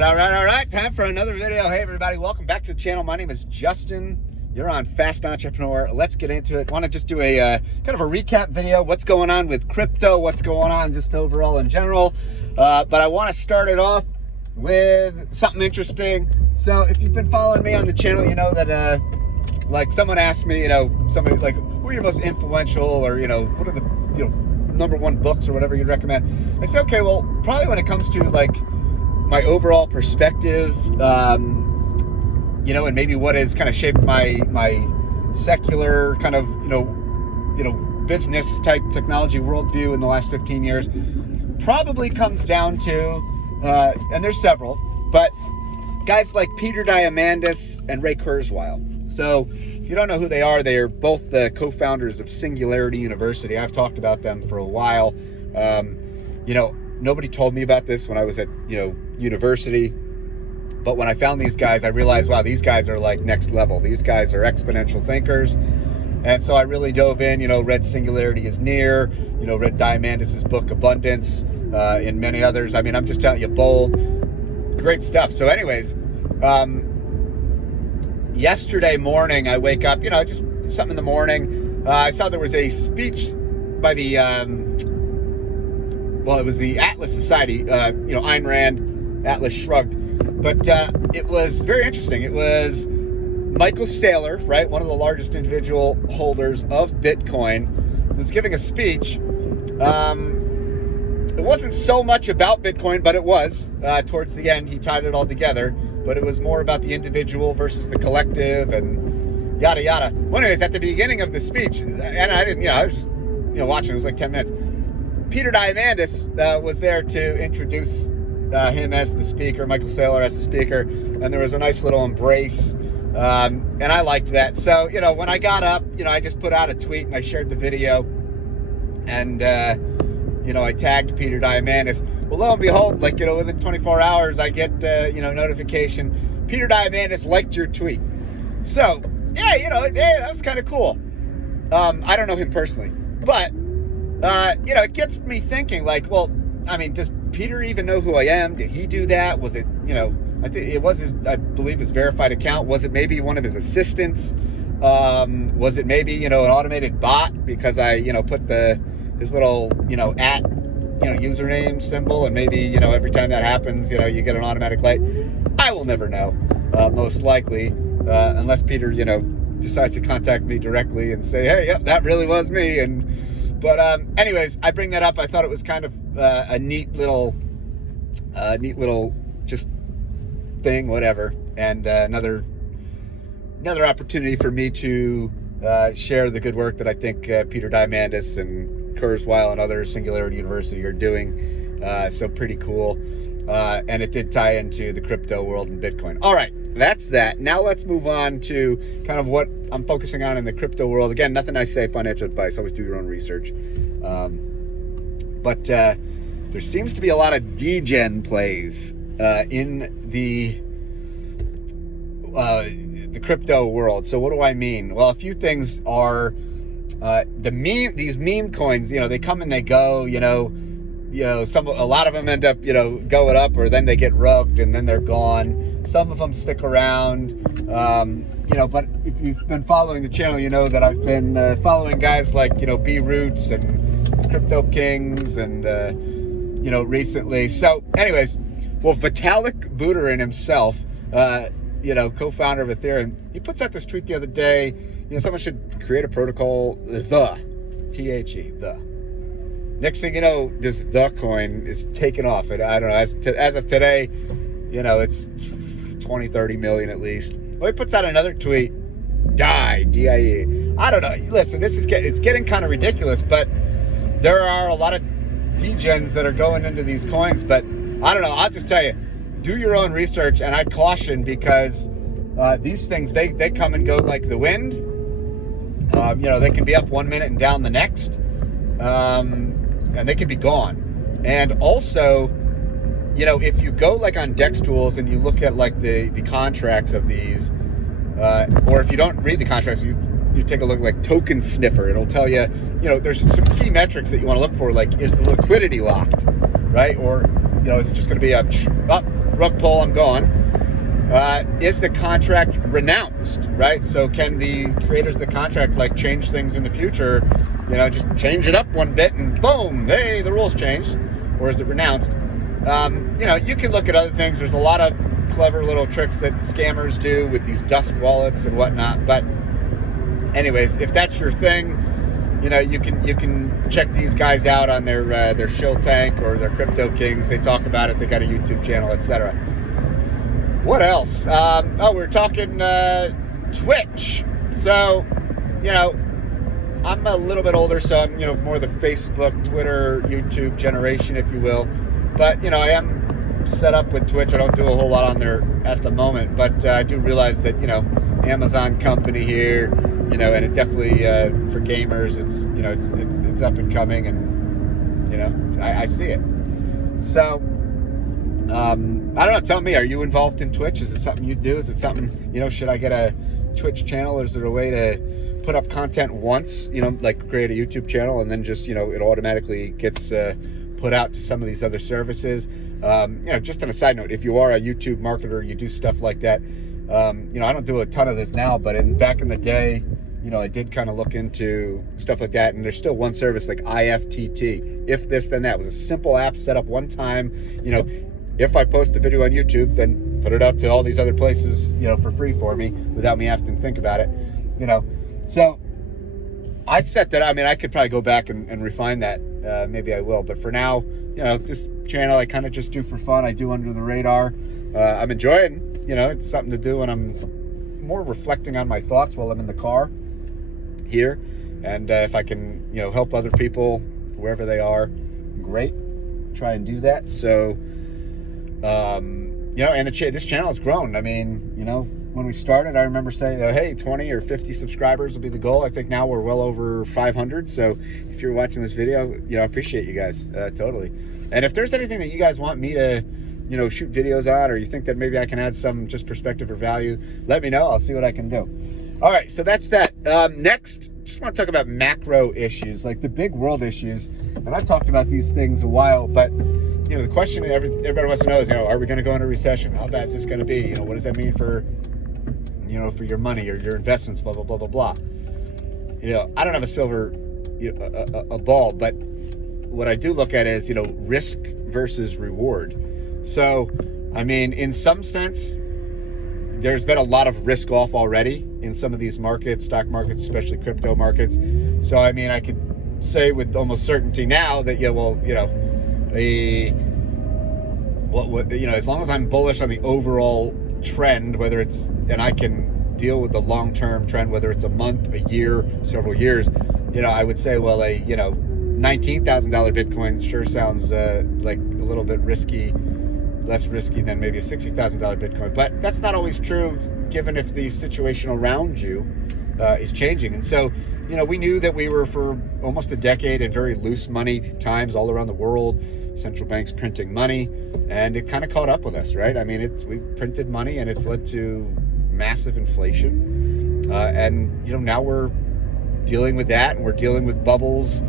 All right. Time for another video. Hey, everybody. Welcome back to the channel. My name is Justin. You're on Fast Entrepreneur. Let's get into it. I want to just do a kind of a recap video. What's going on with crypto? What's going on just overall in general? But I want to start it off with something interesting. So if you've been following me on the channel, you know that like someone asked me, somebody like, who are your most influential, or, what are the, #1 books or whatever you'd recommend? I said, okay, well, probably when it comes to like my overall perspective, and maybe what has kind of shaped my secular kind of, business type technology worldview in the last 15 years, probably comes down to, and there's several, but guys like Peter Diamandis and Ray Kurzweil. So if you don't know who they are both the co-founders of Singularity University. I've talked about them for a while. Nobody told me about this when I was at, university. But when I found these guys, I realized, wow, these guys are like next level. These guys are exponential thinkers. And so I really dove in, read Singularity is Near, read Diamandis' book, Abundance, and many others. I mean, I'm just telling you, bold, great stuff. So anyways, yesterday morning, I wake up, just something in the morning. I saw there was a speech by the, it was the Atlas Society, Ayn Rand, Atlas Shrugged. But it was very interesting. It was Michael Saylor, right, one of the largest individual holders of Bitcoin, was giving a speech. It wasn't so much about Bitcoin, but it was. Towards the end, he tied it all together. But it was more about the individual versus the collective and yada, yada. Well, anyways, at the beginning of the speech, and I didn't, I was, watching, it was like 10 minutes. Peter Diamandis was there to introduce him as the speaker, Michael Saylor as the speaker, and there was a nice little embrace, and I liked that. So, when I got up, I just put out a tweet and I shared the video, and, I tagged Peter Diamandis. Well, lo and behold, within 24 hours, I get, notification, Peter Diamandis liked your tweet. So, yeah, that was kind of cool. I don't know him personally, but, it gets me thinking, does Peter even know who I am? Did he do that? Was it, I think it was I believe his verified account. Was it maybe one of his assistants? Was it maybe, an automated bot because I, put his little, at, username symbol, and maybe, every time that happens, you get an automatic light. I will never know, most likely, unless Peter, decides to contact me directly and say, hey, yep, that really was me. But anyways, I bring that up. I thought it was kind of a neat little just thing, whatever, and another opportunity for me to share the good work that I think Peter Diamandis and Kurzweil and other Singularity University are doing. So pretty cool, and it did tie into the crypto world and Bitcoin. All right, that's that. Now let's move on to kind of what I'm focusing on in the crypto world. Again, nothing I say financial advice. Always do your own research. But there seems to be a lot of degen plays in the crypto world. So what do I mean? Well, a few things are these meme coins. They come and they go. A lot of them end up going up, or then they get rugged and then they're gone. Some of them stick around. But if you've been following the channel, you know that I've been following guys like, B Roots and Crypto Kings and, recently. So anyways, well, Vitalik Buterin himself, co-founder of Ethereum, he puts out this tweet the other day, someone should create a protocol, the next thing you know, this the coin is taken off. And I don't know, as of today, it's 20, 30 million at least. Well, he puts out another tweet, D-I-E. I don't know. Listen, it's getting kind of ridiculous, but there are a lot of degens that are going into these coins. But I don't know. I'll just tell you, do your own research, and I caution because these things, they come and go like the wind. They can be up 1 minute and down the next, and they can be gone. And also, if you go on Dex Tools and you look at the contracts of these, or if you don't read the contracts, you take a look like Token Sniffer. It'll tell you, there's some key metrics that you want to look for, like is the liquidity locked, right? Or, is it just going to be up, rug pull, I'm gone. Is the contract renounced, right? So can the creators of the contract like change things in the future, just change it up one bit and boom, hey, the rules changed? Or is it renounced? You can look at other things. There's a lot of clever little tricks that scammers do with these dust wallets and whatnot. But anyways, if that's your thing, you can check these guys out on their Shill Tank or their Crypto Kings. They talk about it. They got a YouTube channel, etc. What else? We're talking Twitch. So, I'm a little bit older, so I'm, more the Facebook, Twitter, YouTube generation, if you will. But, I am set up with Twitch. I don't do a whole lot on there at the moment, but I do realize that, Amazon company here, and it definitely, for gamers, it's up and coming, and, I see it. So, I don't know, tell me, are you involved in Twitch? Is it something you do? Is it something, should I get a Twitch channel, or is there a way to put up content once, like create a YouTube channel and then just, it automatically gets put out to some of these other services? Just on a side note, if you are a YouTube marketer, you do stuff like that. I don't do a ton of this now, but back in the day, I did kind of look into stuff like that, and there's still one service like IFTT, if this then that. It was a simple app set up one time. If I post a video on YouTube, then put it up to all these other places, for free for me without me having to think about it, So I set that. I could probably go back and refine that. Maybe I will. But for now, this channel I kind of just do for fun. I do under the radar. I'm enjoying, it's something to do when I'm more reflecting on my thoughts while I'm in the car here. And if I can, help other people, wherever they are, great. Try and do that. So, and this channel has grown. When we started, I remember saying, hey, 20 or 50 subscribers will be the goal. I think now we're well over 500. So if you're watching this video, I appreciate you guys, totally. And if there's anything that you guys want me to, shoot videos on, or you think that maybe I can add some just perspective or value, let me know. I'll see what I can do. All right, so that's that. Next, just want to talk about macro issues, like the big world issues. And I've talked about these things a while, but the question everybody wants to know is, are we going to go into a recession? How bad is this going to be? What does that mean for, for your money or your investments, blah, blah, blah, blah, blah. I don't have a silver, a ball, but what I do look at is, risk versus reward. So, in some sense, there's been a lot of risk off already in some of these markets, stock markets, especially crypto markets. So, I could say with almost certainty now that, as long as I'm bullish on the overall trend, whether it's, and I can deal with the long-term trend, whether it's a month, a year, several years, I would say, well, a, $19,000 Bitcoin sure sounds like a little bit risky, less risky than maybe a $60,000 Bitcoin. But that's not always true, given if the situation around you is changing. And so, we knew that we were for almost a decade in very loose money times all around the world, central banks printing money, and it kind of caught up with us, right? We've printed money and it's led to massive inflation. And, now we're dealing with that, and we're dealing with bubbles,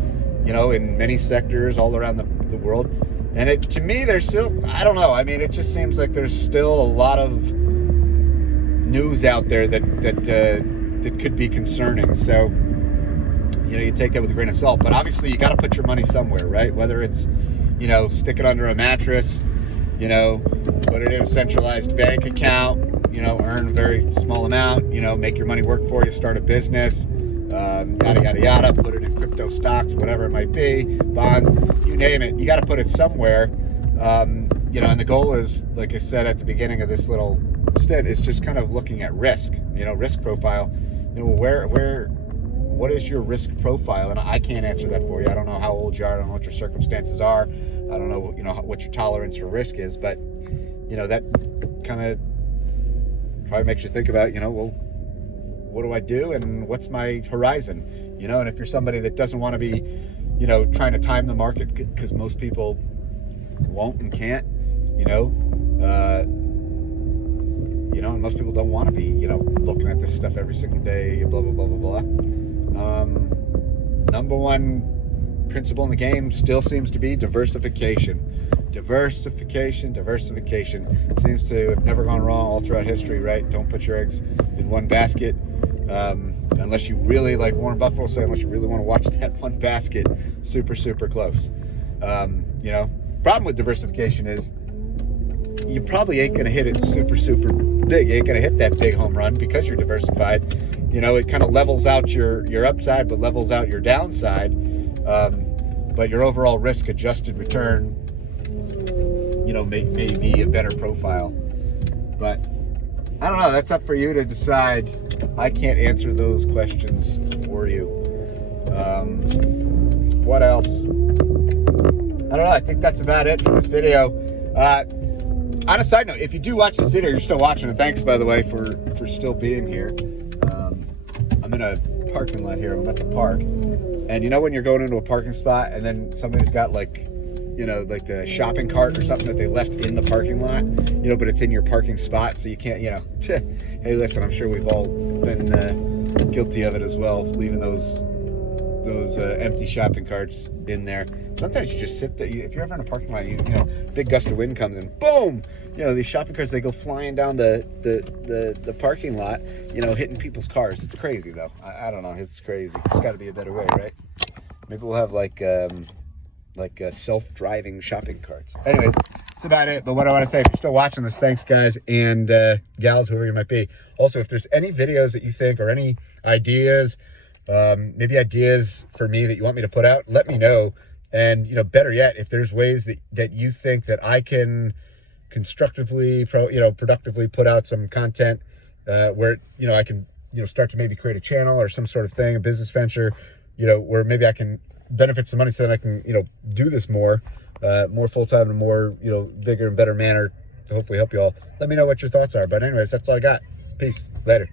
in many sectors all around the world. And to me, there's still, I don't know. It just seems like there's still a lot of news out there that could be concerning. So, you take that with a grain of salt. But obviously, you got to put your money somewhere, right? Whether it's, stick it under a mattress, put it in a centralized bank account, earn a very small amount, make your money work for you, start a business, yada, yada, yada, put it in crypto stocks, whatever it might be, bonds, you name it. You got to put it somewhere. And the goal is, like I said at the beginning of this little stint, is just kind of looking at risk, risk profile. What is your risk profile? And I can't answer that for you. I don't know how old you are. I don't know what your circumstances are. I don't know, what your tolerance for risk is. But, that kind of probably makes you think about, what do I do and what's my horizon? And if you're somebody that doesn't want to be, trying to time the market, because most people won't and can't, and most people don't want to be, looking at this stuff every single day, blah, blah, blah, blah, blah. Number one principle in the game still seems to be diversification. Diversification seems to have never gone wrong all throughout history, right? Don't put your eggs in one basket. Unless you really, like Warren Buffett will say, unless you really want to watch that one basket super, super close. You know, problem with diversification is you probably ain't going to hit it super, super big. You ain't going to hit that big home run because you're diversified. You know, it kind of levels out your upside, but levels out your downside. But your overall risk-adjusted return, you know, may be a better profile. But I don't know. That's up for you to decide. I can't answer those questions for you. What else? I don't know. I think that's about it for this video. On a side note, if you do watch this video, you're still watching it. Thanks, by the way, for still being here. I'm in a parking lot here. I'm about to park. And you know when you're going into a parking spot and then somebody's got like, you know, like the shopping cart or something that they left in the parking lot, you know, but it's in your parking spot, so you can't, you know. Hey, listen, I'm sure we've all been guilty of it as well, leaving those empty shopping carts in there. Sometimes you just sit there. If you're ever in a parking lot, you know, big gust of wind comes and boom, you know, these shopping carts, they go flying down the parking lot, you know, hitting people's cars. It's crazy though. I don't know. It's crazy. There's got to be a better way, right? Maybe we'll have like self-driving shopping carts. Anyways, that's about it. But what I want to say, if you're still watching this, thanks guys and gals, whoever you might be. Also, if there's any videos that you think or any ideas, maybe ideas for me that you want me to put out, let me know. And, you know, better yet, if there's ways that you think that I can constructively, productively put out some content where, you know, I can, you know, start to maybe create a channel or some sort of thing, a business venture, you know, where maybe I can benefit some money so that I can, you know, do this more full-time and more, you know, bigger and better manner to hopefully help you all. Let me know what your thoughts are. But anyways, that's all I got. Peace. Later.